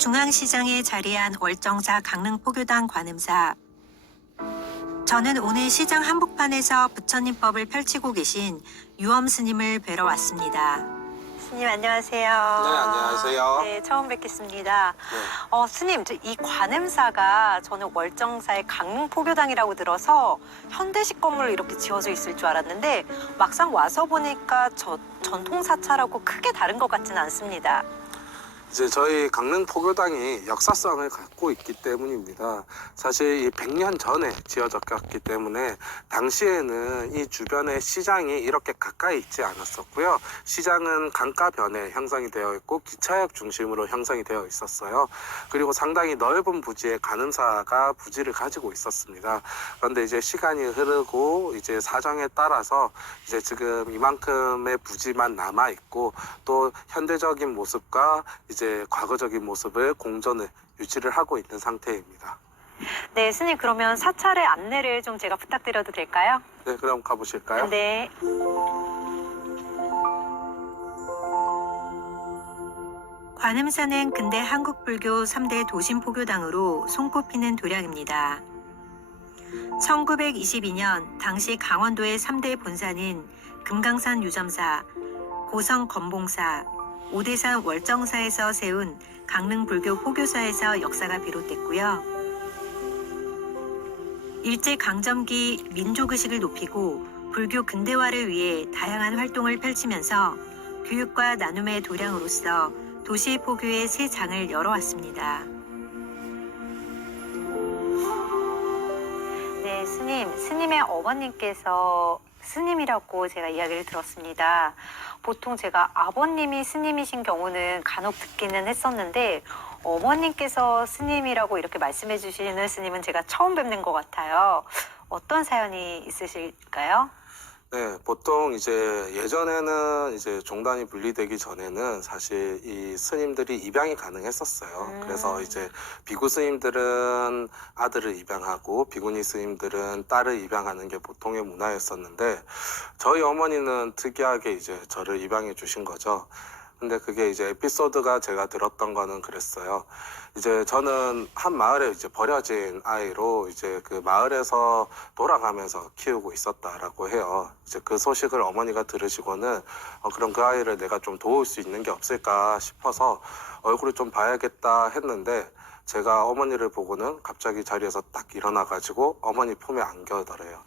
중앙시장에 자리한 월정사 강릉포교당 관음사. 저는 오늘 시장 한복판에서 부처님법을 펼치고 계신 유엄 스님을 뵈러 왔습니다. 스님 안녕하세요. 네, 안녕하세요. 네, 처음 뵙겠습니다. 네. 어, 스님, 저이 관음사가 저는 월정사의 강릉포교당이라고 들어서 현대식 건물로 이렇게 지어져 있을 줄 알았는데 막상 와서 보니까 저 전통사찰하고 크게 다른 것 같지는 않습니다. 이제 저희 강릉 포교당이 역사성을 갖고 있기 때문입니다. 사실 이 100년 전에 지어졌기 때문에 당시에는 이 주변에 시장이 이렇게 가까이 있지 않았었고요. 시장은 강가변에 형성이 되어 있고 기차역 중심으로 형성이 되어 있었어요. 그리고 상당히 넓은 부지에 간음사가 부지를 가지고 있었습니다. 그런데 이제 시간이 흐르고 이제 사정에 따라서 이제 지금 이만큼의 부지만 남아 있고 또 현대적인 모습과 이제 과거적인 모습을 공존을 유지를 하고 있는 상태입니다. 네, 스님 그러면 사찰의 안내를 좀 제가 부탁드려도 될까요? 네, 그럼 가보실까요? 네. 관음사는 근대 한국 불교 3대 도심 포교당으로 손꼽히는 도량입니다. 1922년 당시 강원도의 3대 본사는 금강산 유점사, 고성 건봉사, 오대산 월정사에서 세운 강릉 불교 포교사에서 역사가 비롯됐고요. 일제 강점기 민족의식을 높이고 불교 근대화를 위해 다양한 활동을 펼치면서 교육과 나눔의 도량으로서 도시 포교의 새 장을 열어왔습니다. 네, 스님, 스님의 어머님께서 스님이라고 제가 이야기를 들었습니다. 보통 제가 아버님이 스님이신 경우는 간혹 듣기는 했었는데 어머님께서 스님이라고 이렇게 말씀해 주시는 스님은 제가 처음 뵙는 것 같아요. 어떤 사연이 있으실까요? 네, 보통 이제 예전에는 이제 종단이 분리되기 전에는 사실 이 스님들이 입양이 가능했었어요. 음. 그래서 이제 비구 스님들은 아들을 입양하고 비구니 스님들은 딸을 입양하는 게 보통의 문화였었는데 저희 어머니는 특이하게 이제 저를 입양해 주신 거죠. 근데 그게 이제 에피소드가 제가 들었던 거는 그랬어요. 이제 저는 한 마을에 이제 버려진 아이로 이제 그 마을에서 돌아가면서 키우고 있었다라고 해요. 이제 그 소식을 어머니가 들으시고는 어, 그럼 그 아이를 내가 좀 도울 수 있는 게 없을까 싶어서 얼굴을 좀 봐야겠다 했는데 제가 어머니를 보고는 갑자기 자리에서 딱 일어나가지고 어머니 품에 안겨더래요.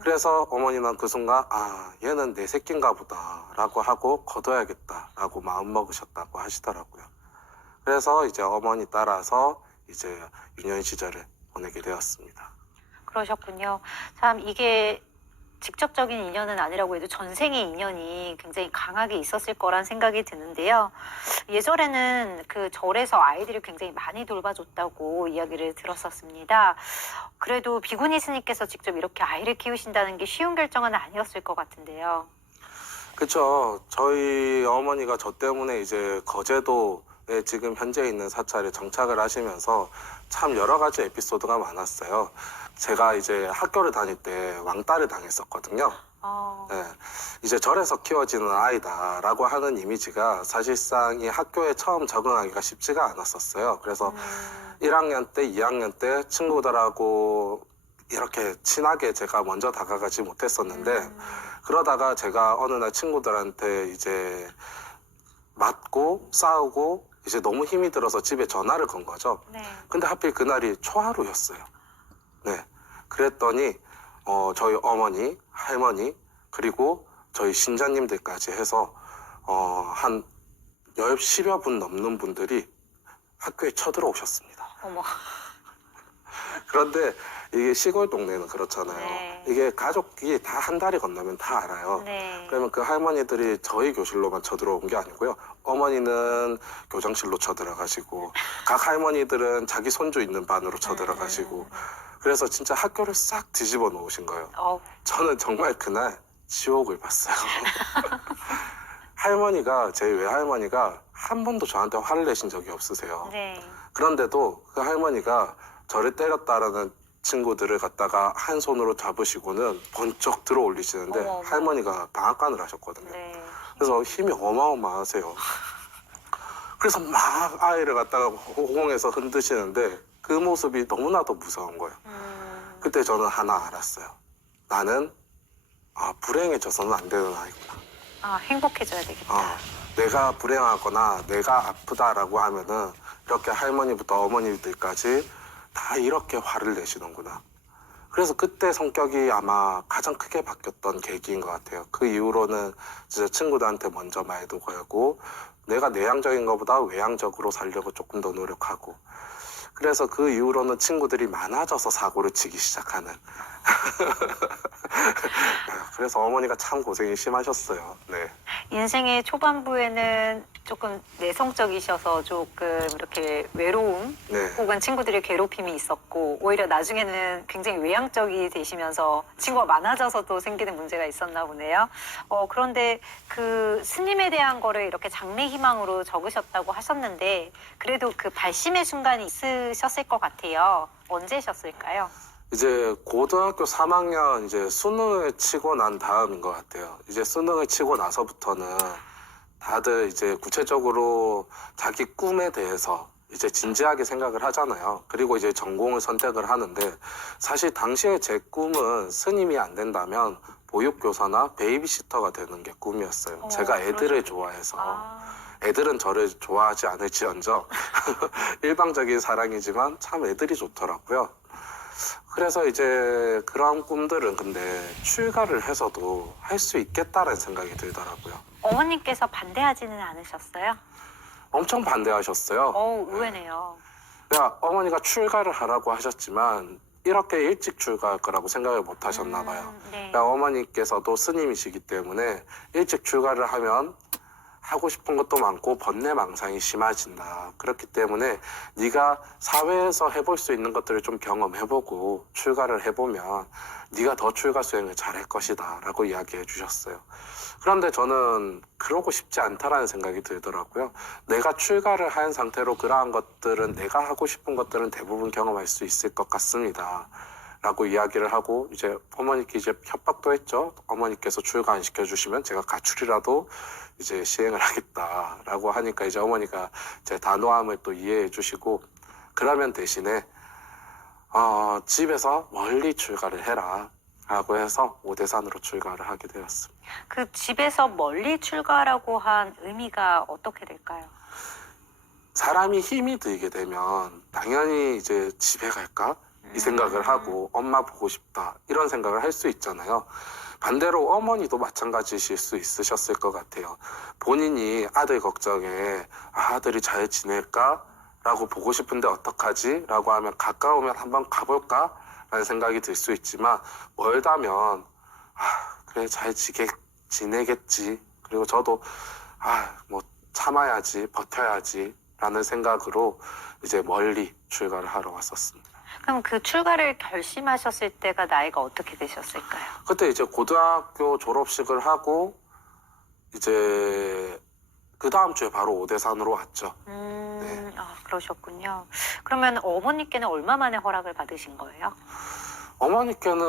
그래서 어머니는 그 순간 아 얘는 내 새끼인가 보다라고 하고 걷어야겠다라고 마음 먹으셨다고 하시더라고요. 그래서 이제 어머니 따라서 이제 유년 시절을 보내게 되었습니다. 그러셨군요. 참 이게 직접적인 인연은 아니라고 해도 전생의 인연이 굉장히 강하게 있었을 거란 생각이 드는데요. 예전에는 그 절에서 아이들을 굉장히 많이 돌봐줬다고 이야기를 들었었습니다. 그래도 비구니 스님께서 직접 이렇게 아이를 키우신다는 게 쉬운 결정은 아니었을 것 같은데요. 그쵸. 저희 어머니가 저 때문에 이제 거제도에 지금 현재 있는 사찰에 정착을 하시면서 참 여러 가지 에피소드가 많았어요. 제가 이제 학교를 다닐 때 왕따를 당했었거든요. 어, 네, 이제 절에서 키워지는 아이다라고 하는 이미지가 사실상 이 학교에 처음 적응하기가 쉽지가 않았었어요. 그래서 음, 1학년 때, 2학년 때 친구들하고 이렇게 친하게 제가 먼저 다가가지 못했었는데 음, 그러다가 제가 어느 날 친구들한테 이제 맞고 싸우고 이제 너무 힘이 들어서 집에 전화를 건 거죠. 네. 근데 하필 그날이 초하루였어요. 네. 그랬더니 어, 저희 어머니, 할머니, 그리고 저희 신자님들까지 해서 어, 한 열, 십여 분 넘는 분들이 학교에 쳐들어오셨습니다. 어머. 그런데 이게 시골 동네는 그렇잖아요. 네. 이게 가족이 다 한 달이 건너면 다 알아요. 네. 그러면 그 할머니들이 저희 교실로만 쳐들어온 게 아니고요. 어머니는 교장실로 쳐들어가시고 각 할머니들은 자기 손주 있는 반으로 쳐들어가시고 그래서 진짜 학교를 싹 뒤집어 놓으신 거예요. 어, 저는 정말 그날 지옥을 봤어요. 할머니가 제 외할머니가 한 번도 저한테 화를 내신 적이 없으세요. 네. 그런데도 그 할머니가 저를 때렸다라는 친구들을 갖다가 한 손으로 잡으시고는 번쩍 들어 올리시는데 어머, 어머. 할머니가 방앗간을 하셨거든요. 네. 그래서 힘이 어마어마하세요. 그래서 막 아이를 갖다가 호공에서 흔드시는데 그 모습이 너무나도 무서운 거예요. 음, 그때 저는 하나 알았어요. 나는 아, 불행해져서는 안 되는 아이구나. 아, 행복해져야 되겠다. 어, 내가 불행하거나 내가 아프다라고 하면은 이렇게 할머니부터 어머니들까지 다 이렇게 화를 내시는구나. 그래서 그때 성격이 아마 가장 크게 바뀌었던 계기인 것 같아요. 그 이후로는 진짜 친구들한테 먼저 말도 걸고 내가 내향적인 것보다 외향적으로 살려고 조금 더 노력하고 그래서 그 이후로는 친구들이 많아져서 사고를 치기 시작하는 그래서 어머니가 참 고생이 심하셨어요. 네. 인생의 초반부에는 조금 내성적이셔서 조금 이렇게 외로움 네. 혹은 친구들의 괴롭힘이 있었고 오히려 나중에는 굉장히 외향적이 되시면서 친구가 많아져서도 생기는 문제가 있었나 보네요. 어, 그런데 그 스님에 대한 거를 이렇게 장래 희망으로 적으셨다고 하셨는데 그래도 그 발심의 순간이 있으셨을 것 같아요. 언제셨을까요? 이제 고등학교 3학년 이제 수능을 치고 난 다음인 것 같아요. 이제 수능을 치고 나서부터는 다들 이제 구체적으로 자기 꿈에 대해서 이제 진지하게 생각을 하잖아요. 그리고 이제 전공을 선택을 하는데 사실 당시에 제 꿈은 스님이 안 된다면 보육교사나 베이비시터가 되는 게 꿈이었어요. 어, 제가 애들을 그러셨군요. 좋아해서. 아, 애들은 저를 좋아하지 않을지언정 일방적인 사랑이지만 참 애들이 좋더라고요. 그래서 이제 그런 꿈들은 근데 출가를 해서도 할 수 있겠다는 생각이 들더라고요. 어머님께서 반대하지는 않으셨어요? 엄청 반대하셨어요. 어 의외네요. 그러니까 어머니가 출가를 하라고 하셨지만 이렇게 일찍 출가할 거라고 생각을 못 하셨나 봐요. 음, 네. 그러니까 어머니께서도 스님이시기 때문에 일찍 출가를 하면 하고 싶은 것도 많고 번뇌망상이 심해진다. 그렇기 때문에 네가 사회에서 해볼 수 있는 것들을 좀 경험해보고 출가를 해보면 네가 더 출가 수행을 잘할 것이다라고 이야기해 주셨어요. 그런데 저는 그러고 싶지 않다라는 생각이 들더라고요. 내가 출가를 한 상태로 그러한 것들은 내가 하고 싶은 것들은 대부분 경험할 수 있을 것 같습니다. 라고 이야기를 하고 이제 어머니께 이제 협박도 했죠. 어머니께서 출가 안 시켜주시면 제가 가출이라도 이제 시행을 하겠다라고 하니까 이제 어머니가 제 단호함을 또 이해해 주시고 그러면 대신에 어, 집에서 멀리 출가를 해라 라고 해서 오대산으로 출가를 하게 되었습니다. 그 집에서 멀리 출가라고 한 의미가 어떻게 될까요? 사람이 힘이 들게 되면 당연히 이제 집에 갈까 이 생각을 하고 엄마 보고 싶다 이런 생각을 할 수 있잖아요. 반대로 어머니도 마찬가지실 수 있으셨을 것 같아요. 본인이 아들 걱정에 아, 아들이 잘 지낼까? 라고 보고 싶은데 어떡하지? 라고 하면 가까우면 한번 가볼까? 라는 생각이 들 수 있지만 멀다면 아, 그래 잘 지게, 지내겠지. 그리고 저도 아, 뭐 참아야지, 버텨야지 라는 생각으로 이제 멀리 출가를 하러 왔었습니다. 그럼 그 출가를 결심하셨을 때가 나이가 어떻게 되셨을까요? 그때 이제 고등학교 졸업식을 하고 이제 그 다음 주에 바로 오대산으로 왔죠. 음, 네. 아, 그러셨군요. 그러면 어머니께는 얼마 만에 허락을 받으신 거예요? 어머니께는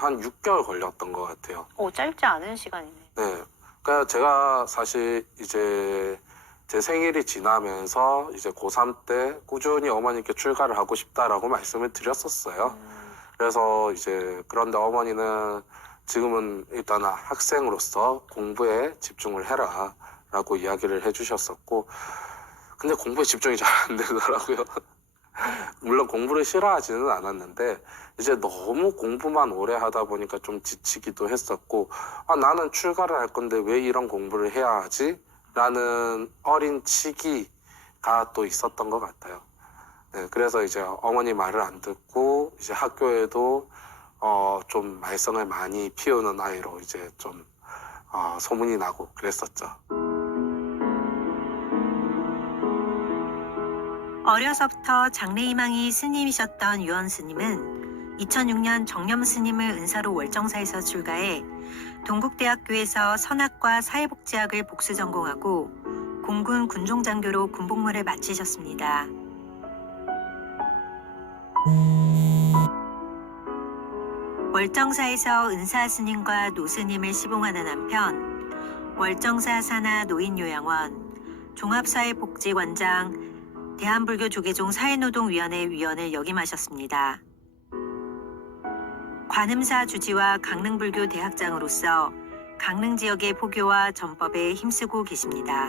한 6개월 걸렸던 것 같아요. 오, 짧지 않은 시간이네. 네. 그러니까 제가 사실 이제 제 생일이 지나면서 이제 고3 때 꾸준히 어머니께 출가를 하고 싶다라고 말씀을 드렸었어요. 음, 그래서 이제 그런데 어머니는 지금은 일단 학생으로서 공부에 집중을 해라 라고 이야기를 해주셨었고 근데 공부에 집중이 잘 안 되더라고요. 물론 공부를 싫어하지는 않았는데 이제 너무 공부만 오래 하다 보니까 좀 지치기도 했었고 아 나는 출가를 할 건데 왜 이런 공부를 해야 하지? 라는 어린 치기가 또 있었던 것 같아요. 네, 그래서 이제 어머니 말을 안 듣고 이제 학교에도 어, 좀 말썽을 많이 피우는 아이로 이제 좀 어, 소문이 나고 그랬었죠. 어려서부터 장래희망이 스님이셨던 유원 스님은 2006년 정념 스님을 은사로 월정사에서 출가해 동국대학교에서 선학과 사회복지학을 복수 전공하고 공군 군종장교로 군복무를 마치셨습니다. 월정사에서 은사 스님과 노 스님을 시봉하는 한편 월정사 산하 노인요양원, 종합사회복지관장, 대한불교조계종 사회노동위원회 위원을 역임하셨습니다. 관음사 주지와 강릉불교 대학장으로서 강릉 지역의 포교와 전법에 힘쓰고 계십니다.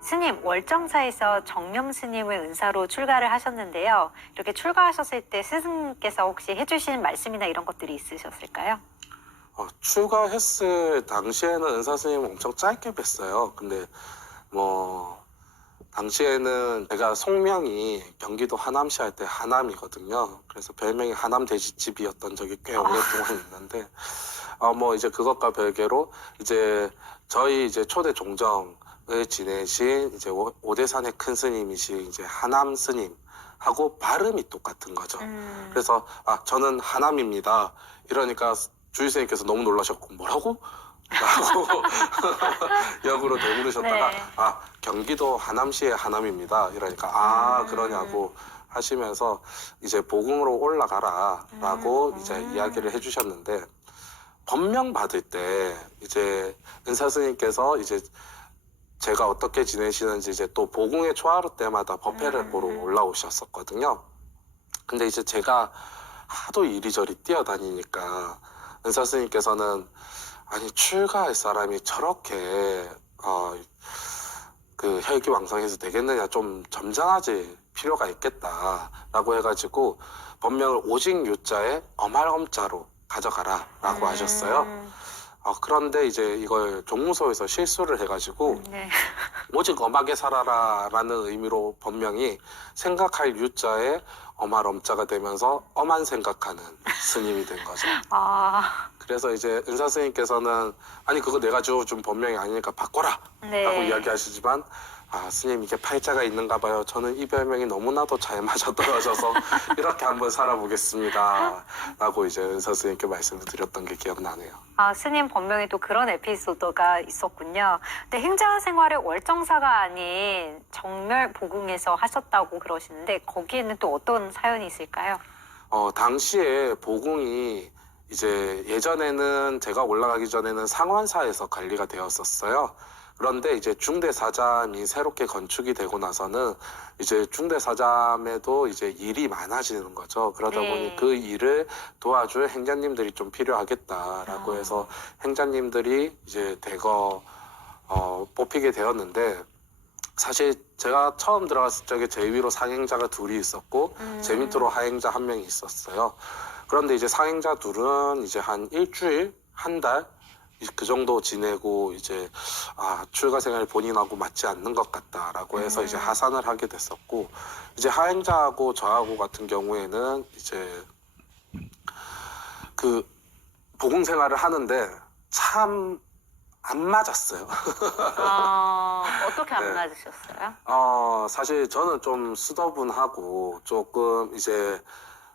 스님 월정사에서 정념 스님을 은사로 출가를 하셨는데요. 이렇게 출가하셨을 때 스승께서 혹시 해주신 말씀이나 이런 것들이 있으셨을까요? 어, 출가했을 당시에는 은사 스님 엄청 짧게 뵀어요. 근데 뭐 당시에는 제가 속명이 경기도 하남시 할 때 하남이거든요. 그래서 별명이 하남 돼지집이었던 적이 꽤 오랫동안 있는데 어, 뭐 이제 그것과 별개로 이제 저희 이제 초대 종정을 지내신 이제 오- 오대산의 큰 스님이신 이제 하남 스님 하고 발음이 똑같은 거죠. 음. 그래서 아 저는 하남입니다. 이러니까 주일 선생님께서 너무 놀라셨고 뭐라고? 라고 역으로 되물으셨다가 네. 아 경기도 하남시의 하남입니다. 이러니까 아 음. 그러냐고 하시면서 이제 보궁으로 올라가라라고 음. 이제 이야기를 해주셨는데 법명 받을 때 이제 은사 스님께서 이제 제가 어떻게 지내시는지 이제 또 보궁의 초하루 때마다 법회를 음. 보러 올라오셨었거든요. 근데 이제 제가 하도 이리저리 뛰어다니니까 은사 스님께서는 아니 출가할 사람이 저렇게 어, 그 혈기왕성해서 되겠느냐 좀 점잖아질 필요가 있겠다라고 해가지고 법명을 오직 유자에 어말엄자로 가져가라라고 음. 하셨어요. 어, 그런데 이제 이걸 종무소에서 실수를 해가지고 네. 오직 엄하게 살아라라는 의미로 법명이 생각할 유자에 엄할 엄자가 되면서 엄한 생각하는 스님이 된 거죠. 아, 그래서 이제 은사 스님께서는 아니 그거 내가 지어준 법명이 아니니까 바꿔라 네. 라고 이야기하시지만 아 스님 이게 팔자가 있는가 봐요. 저는 이 별명이 너무나도 잘 맞아 떨어져서 이렇게 한번 살아보겠습니다. 라고 이제 은사 스님께 말씀을 드렸던 게 기억나네요. 아, 스님 본명에 또 그런 에피소드가 있었군요. 근데 행자 생활을 월정사가 아닌 정멸 보궁에서 하셨다고 그러시는데 거기에는 또 어떤 사연이 있을까요? 어, 당시에 보궁이 이제 예전에는 제가 올라가기 전에는 상원사에서 관리가 되었었어요. 그런데 이제 중대사잠이 새롭게 건축이 되고 나서는 이제 중대사잠에도 이제 일이 많아지는 거죠. 그러다 네. 보니 그 일을 도와줄 행자님들이 좀 필요하겠다라고 아. 해서 행자님들이 이제 대거 어, 뽑히게 되었는데 사실 제가 처음 들어갔을 적에 제 위로 상행자가 둘이 있었고 음. 제 밑으로 하행자 한 명이 있었어요. 그런데 이제 상행자 둘은 이제 한 일주일, 한 달, 그 정도 지내고 이제 아, 출가 생활 본인하고 맞지 않는 것 같다라고 해서 음. 이제 하산을 하게 됐었고 이제 하행자하고 저하고 같은 경우에는 이제 그 보공 생활을 하는데 참 안 맞았어요. 아, 어떻게 안 네. 맞으셨어요? 어, 사실 저는 좀 수더분하고 조금 이제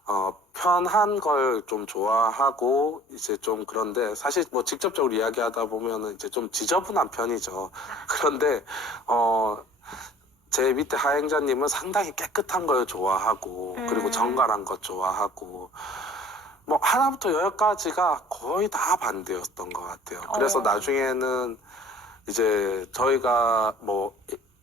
어, 편한 걸 좀 좋아하고 이제 좀 그런데 사실 뭐 직접적으로 이야기하다 보면은 이제 좀 지저분한 편이죠. 그런데 어, 제 밑에 하행자님은 상당히 깨끗한 걸 좋아하고 그리고 음. 정갈한 것 좋아하고 뭐 하나부터 열까지가 거의 다 반대였던 것 같아요. 그래서 어. 나중에는 이제 저희가 뭐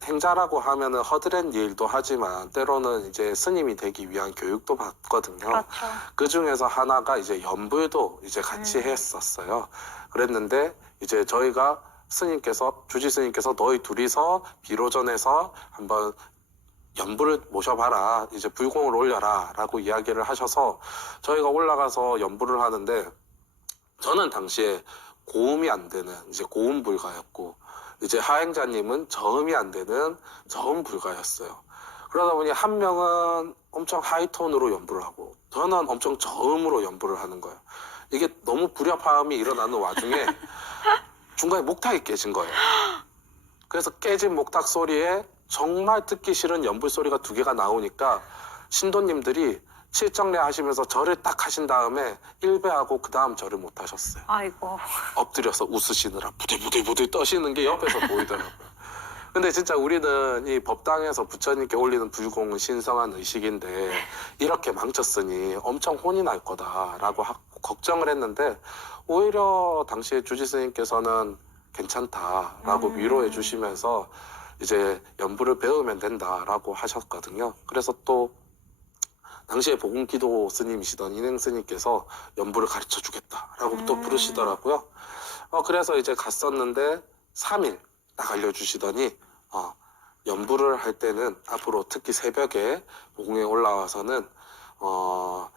행자라고 하면은 허드렛 일도 하지만 때로는 이제 스님이 되기 위한 교육도 받거든요. 그렇죠. 그 중에서 하나가 이제 연불도 이제 같이 음. 했었어요. 그랬는데 이제 저희가 스님께서 주지 스님께서 너희 둘이서 비로전에서 한번 연불을 모셔봐라 이제 불공을 올려라라고 이야기를 하셔서 저희가 올라가서 연불을 하는데 저는 당시에 고음이 안 되는 이제 고음 불가였고 이제 하행자님은 저음이 안 되는 저음 불가였어요. 그러다 보니 한 명은 엄청 하이톤으로 연불을 하고 저는 엄청 저음으로 연불을 하는 거예요. 이게 너무 불협화음이 일어나는 와중에 중간에 목탁이 깨진 거예요. 그래서 깨진 목탁 소리에 정말 듣기 싫은 연불 소리가 두 개가 나오니까 신도님들이 칠정례 하시면서 절을 딱 하신 다음에 일배하고 그 다음 절을 못 하셨어요. 아이고. 엎드려서 웃으시느라 부들부들부들 떠시는 게 옆에서 보이더라고요. 근데 진짜 우리는 이 법당에서 부처님께 올리는 불공은 신성한 의식인데 이렇게 망쳤으니 엄청 혼이 날 거다라고 하- 걱정을 했는데 오히려 당시에 주지 스님께서는 괜찮다라고 음. 위로해 주시면서 이제 연부를 배우면 된다라고 하셨거든요. 그래서 또 당시에 복음기도 스님이시던 인행 스님께서 연부를 가르쳐 주겠다라고 또 음. 부르시더라고요. 어, 그래서 이제 갔었는데 3일 딱 알려주시더니 어, 연부를 할 때는 앞으로 특히 새벽에 목공에 올라와서는 어,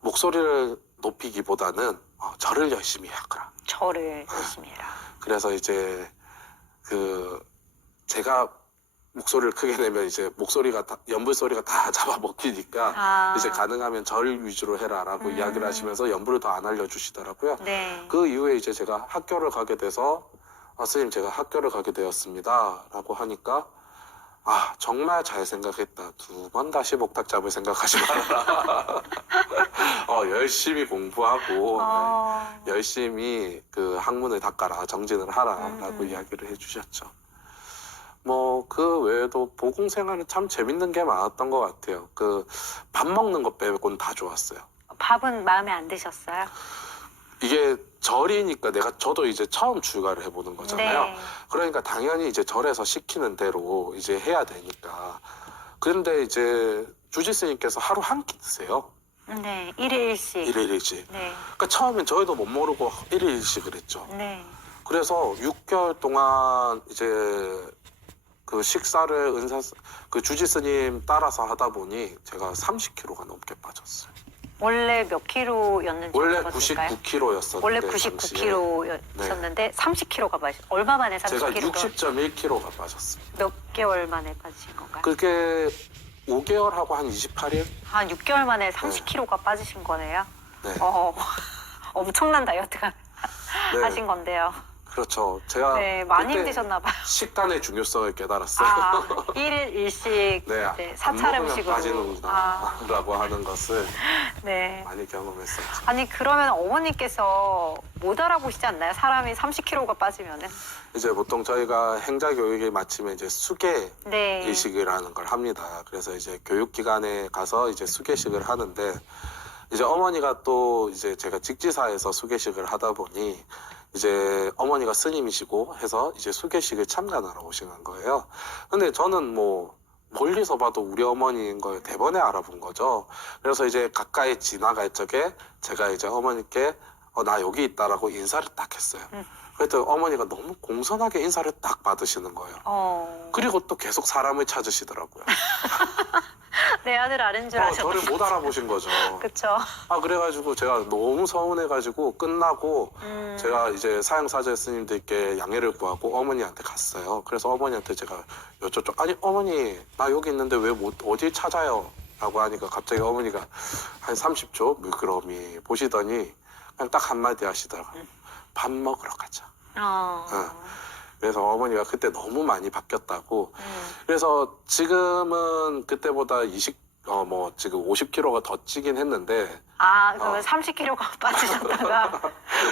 목소리를 높이기보다는 어, 절을 열심히 하거라. 절을 열심히 해라. 그래서 이제 그 제가 목소리를 크게 내면 이제 목소리가 다, 연불 소리가 다 잡아먹히니까 아. 이제 가능하면 절 위주로 해라라고 음. 이야기를 하시면서 연불을 더 안 알려주시더라고요. 네. 그 이후에 이제 제가 학교를 가게 돼서 아, 선생님 제가 학교를 가게 되었습니다. 라고 하니까 아 정말 잘 생각했다. 두 번 다시 목탁 잡을 생각하지 말아라. 어, 열심히 공부하고 어. 네, 열심히 그 학문을 닦아라. 정진을 하라라고 음. 이야기를 해주셨죠. 뭐 그 외에도 보공 생활은 참 재밌는 게 많았던 것 같아요. 그 밥 먹는 것 빼고는 다 좋았어요. 밥은 마음에 안 드셨어요? 이게 절이니까 내가 저도 이제 처음 출가를 해보는 거잖아요. 네. 그러니까 당연히 이제 절에서 시키는 대로 이제 해야 되니까. 그런데 이제 주지스님께서 하루 한 끼 드세요. 네. 일일씩. 일일일씩. 네. 그러니까 처음엔 저희도 못 모르고 일일씩을 했죠. 네. 그래서 6개월 동안 이제 그 식사를 은사 그 주지 스님 따라서 하다 보니 제가 30kg가 넘게 빠졌어요. 원래 몇 킬로였는지 원래 여쭤봐도 될까요? 99kg였었는데 원래 당시에 99kg였었는데 30kg가 빠지. 얼마 만에 제가 30kg가 60.1kg가 빠졌습니다. 몇 개월 만에 빠지신 건가요? 그게 5개월하고 한 28일? 한 6개월 만에 30kg가 빠지신 거네요. 네. 어. 엄청난 다이어트가 네. 하신 건데요. 그렇죠. 제가 네, 많이 그때 힘드셨나 봐요. 식단의 중요성을 깨달았어요. 아, 일일 일식 네, 이제 안 사찰 먹으면 음식으로. 아, 빠지는구나라고 하는 것을 네. 많이 경험했었죠. 아니 그러면 어머니께서 못 알아보시지 않나요? 사람이 30kg가 빠지면은. 이제 보통 저희가 행자 교육이 마치면 이제 수계 네. 일식이라는 걸 합니다. 그래서 이제 교육기관에 가서 이제 수계식을 하는데 이제 어머니가 또 이제 제가 직지사에서 수계식을 하다 보니 이제 어머니가 스님이시고 해서 이제 수계식을 참관하러 오시는 거예요. 근데 저는 뭐 멀리서 봐도 우리 어머니인 걸 대번에 알아본 거죠. 그래서 이제 가까이 지나갈 적에 제가 이제 어머니께 어, 나 여기 있다라고 인사를 딱 했어요. 음. 그랬더니 어머니가 너무 공손하게 인사를 딱 받으시는 거예요. 어. 그리고 또 계속 사람을 찾으시더라고요. 내 아들 아는 줄 어, 아셨죠? 저를 못 알아보신 거죠. 그쵸. 아 그래가지고 제가 너무 서운해가지고 끝나고 음. 제가 이제 사양사제 스님들께 양해를 구하고 어머니한테 갔어요. 그래서 어머니한테 제가 여쭤죠. 아니 어머니 나 여기 있는데 왜 못 어디 찾아요? 라고 하니까 갑자기 어머니가 한 30초 물끄러미 보시더니 그냥 딱 한마디 하시더라고요. 밥 먹으러 가자. 어. 어. 그래서 어머니가 그때 너무 많이 바뀌었다고 음. 그래서 지금은 그때보다 20, 어, 뭐, 지금 50kg가 더 찌긴 했는데, 아, 그러면 어. 30kg가 빠지셨다가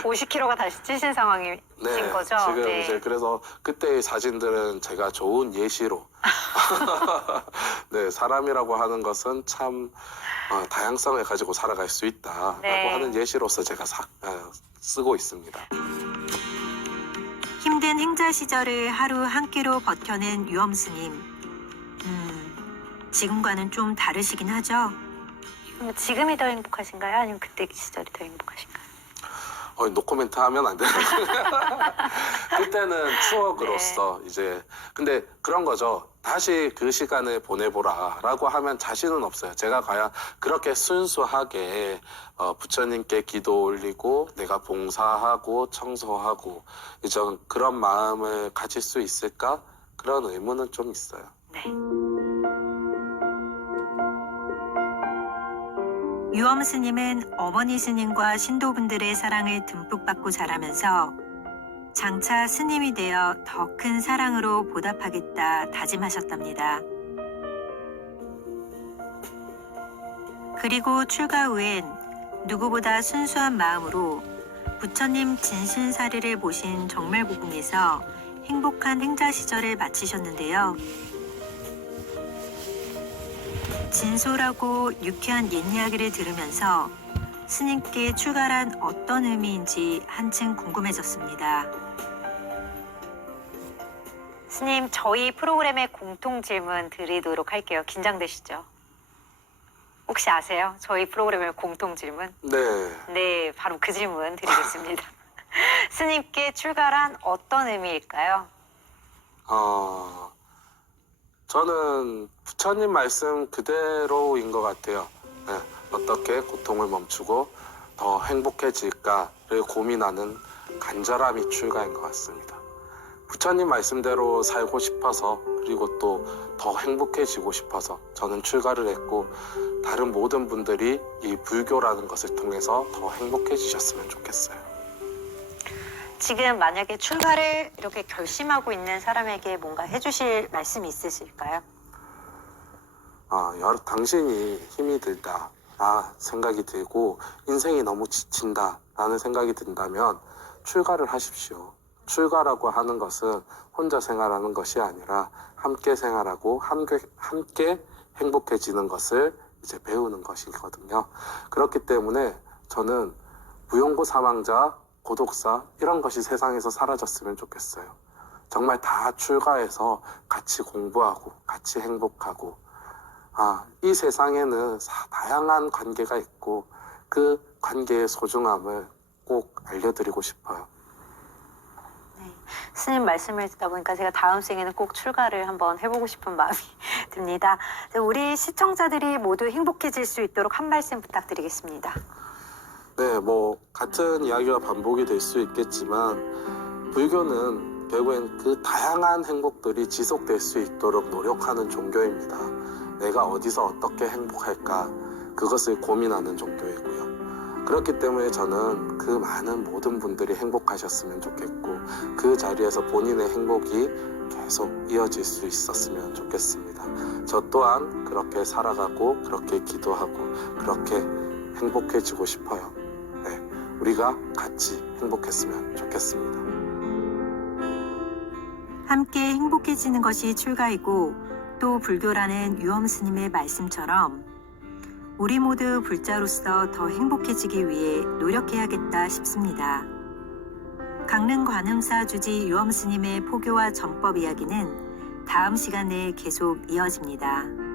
50kg가 다시 찌신 상황이신 네. 거죠? 지금 네. 이제 그래서 그때의 사진들은 제가 좋은 예시로. 네, 사람이라고 하는 것은 참, 어, 다양성을 가지고 살아갈 수 있다라고 네. 하는 예시로서 제가 사- 어, 쓰고 있습니다. 힘든 행자 시절을 하루 한 끼로 버텨낸 유엄 스님. 음, 지금과는 좀 다르시긴 하죠. 지금이 더 행복하신가요? 아니면 그때 시절이 더 행복하신가요? 어, 노코멘트 하면 안 되는 그때는 추억으로서 네. 이제 근데 그런 거죠. 다시 그 시간을 보내보라라고 하면 자신은 없어요. 제가 과연 그렇게 순수하게 어, 부처님께 기도 올리고 내가 봉사하고 청소하고 이제 그런 마음을 가질 수 있을까 그런 의문은 좀 있어요. 네. 유엄 스님은 어머니 스님과 신도분들의 사랑을 듬뿍 받고 자라면서 장차 스님이 되어 더 큰 사랑으로 보답하겠다 다짐하셨답니다. 그리고 출가 후엔 누구보다 순수한 마음으로 부처님 진신사리를 보신 정말고궁에서 행복한 행자 시절을 마치셨는데요. 진솔하고 유쾌한 옛 이야기를 들으면서 스님께 출가란 어떤 의미인지 한층 궁금해졌습니다. 스님, 저희 프로그램의 공통 질문 드리도록 할게요. 긴장되시죠? 혹시 아세요? 저희 프로그램의 공통 질문? 네. 네, 바로 그 질문 드리겠습니다. 스님께 출가란 어떤 의미일까요? 어, 저는 부처님 말씀 그대로인 것 같아요. 네, 어떻게 고통을 멈추고 더 행복해질까를 고민하는 간절함이 출가인 것 같습니다. 부처님 말씀대로 살고 싶어서 그리고 또 더 행복해지고 싶어서 저는 출가를 했고 다른 모든 분들이 이 불교라는 것을 통해서 더 행복해지셨으면 좋겠어요. 지금 만약에 출가를 이렇게 결심하고 있는 사람에게 뭔가 해주실 말씀이 있으실까요? 아, 여러, 당신이 힘이 들다, 아, 생각이 들고, 인생이 너무 지친다, 라는 생각이 든다면, 출가를 하십시오. 출가라고 하는 것은 혼자 생활하는 것이 아니라, 함께 생활하고, 함께, 함께 행복해지는 것을 이제 배우는 것이거든요. 그렇기 때문에 저는 무용고 사망자, 고독사, 이런 것이 세상에서 사라졌으면 좋겠어요. 정말 다 출가해서 같이 공부하고, 같이 행복하고, 아, 이 세상에는 사- 다양한 관계가 있고 그 관계의 소중함을 꼭 알려드리고 싶어요. 스님 말씀을 듣다 보니까 제가 다음 생에는 꼭 출가를 한번 해보고 싶은 마음이 듭니다. 우리 시청자들이 모두 행복해질 수 있도록 한 말씀 부탁드리겠습니다. 네, 뭐 같은 이야기가 반복이 될 수 있겠지만 불교는 결국엔 그 다양한 행복들이 지속될 수 있도록 노력하는 종교입니다. 내가 어디서 어떻게 행복할까 그것을 고민하는 종교이고요. 그렇기 때문에 저는 그 많은 모든 분들이 행복하셨으면 좋겠고 그 자리에서 본인의 행복이 계속 이어질 수 있었으면 좋겠습니다. 저 또한 그렇게 살아가고 그렇게 기도하고 그렇게 행복해지고 싶어요. 네, 우리가 같이 행복했으면 좋겠습니다. 함께 행복해지는 것이 출가이고 또 불교라는 유엄 스님의 말씀처럼 우리 모두 불자로서 더 행복해지기 위해 노력해야겠다 싶습니다. 강릉 관음사 주지 유엄 스님의 포교와 전법 이야기는 다음 시간에 계속 이어집니다.